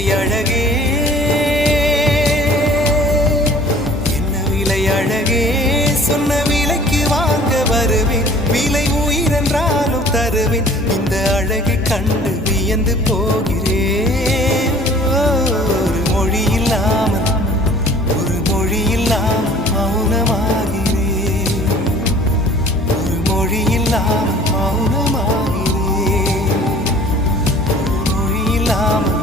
விலை அழகே, என்ன விலை அழகே, சொன்ன விலைக்கு வாங்க வருவேன், விலை உயிரென்றாலும் தருவேன், இந்த அழகை கண்டு வியந்து போகிறேன். ஒரு மொழி இல்லாமல் மௌனமாகிறேன், ஒரு மொழி இல்லாமல் மௌனமாகிறேன், ஒரு மொழி இல்லாமல்